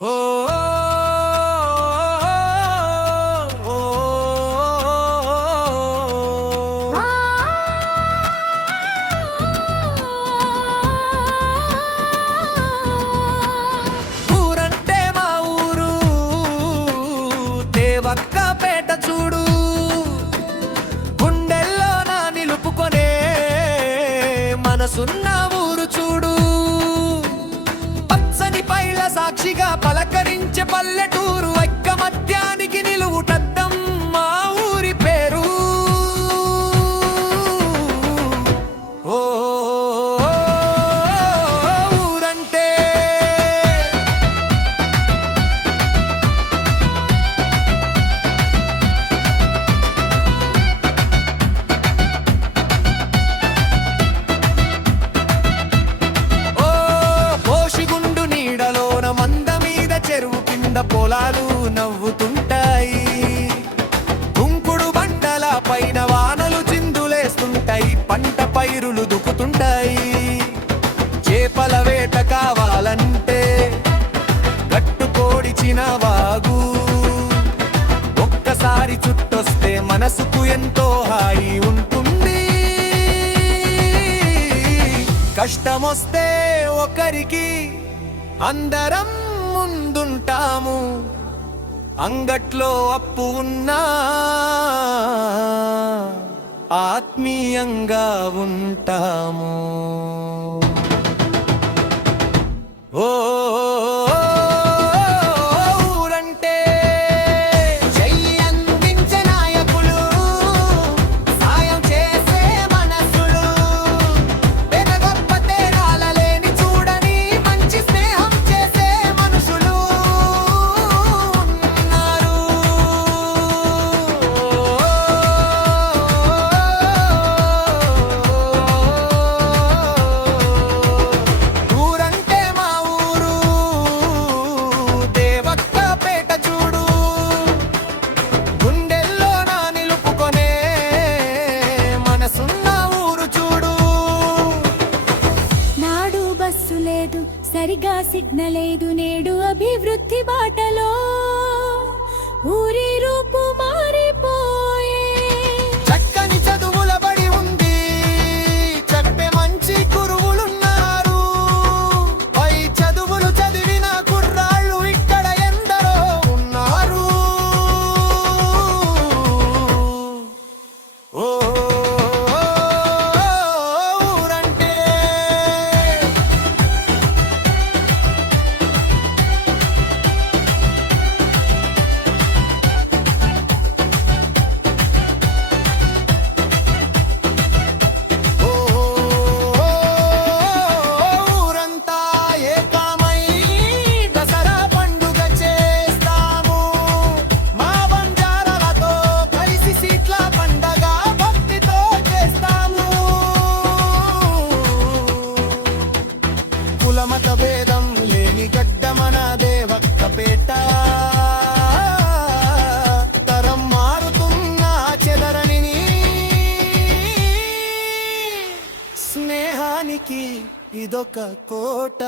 ఓ ఊరంటే మా ఊరు దేవక్కపేట చూడు గుండెల్లో నా నిలుపుకొనే మనసున్న ఊరు చూడు పచ్చని పైల సాక్షిగా పలకరించే పల్లెటూరు ఐకమత్యానికి నిలువుటద్దం మా ఊరి పేరు ఓ ఊరంటే పోషిగుండు నీడలోన మంద మీద చెరువు కింద పొలాలు నవ్వుతుంటాయి కుంకుడు బండల పైన వానలు చిందులేస్తుంటాయి పంట పైరులు దుక్కుతుంటాయి చేపల వేట కావాలంటే గట్టుకోడిచిన వాగు ఒక్కసారి చుట్టొస్తే మనసుకు ఎంతో హాయి ఉంటుంది కష్టమొస్తే ఒకరికి అందరం ముందుంటాము అంగట్లో అప్పు ఉన్నా ఆత్మీయంగా ఉంటాము ఓ ఊరంటే చెయ్యి అందించే నాయకులు సాయం చేసే మనసులు పెదగొప్ప తేడాల లేని చూడని మంచి స్నేహం చేసే మనుషులు ఉన్నారు ఊరంటే మా ఊరు దేవక్కపేట చూడు గుండెల్లో నా నిలుపుకొనే మనసున్న ఊరు చూడు నాడు బస్సు లేదు సరిగా సిగ్నల్ లేదు నేడు అభివృద్ధి బాటలో ఊరి రూపు మారిపోయే చక్కని చదువుల బడి ఉంది చెప్పే మంచి గురువులున్నారు పై చదువులు చదివిన కుర్రాళ్ళు ఇక్కడ ఎందరో ఉన్నారు ఓ ఊరంటే ఊరంతా ఏకమై దసరా పండుగ చేస్తాము మా బంజారాలతో కలిసి సీట్ల పండగ భక్తితో చేస్తాము కులమత భేదం లేని గడ్డ మన దేవక్కపేట తరం మారుతున్న చెదరని స్నేహానికి ఇదొక కోట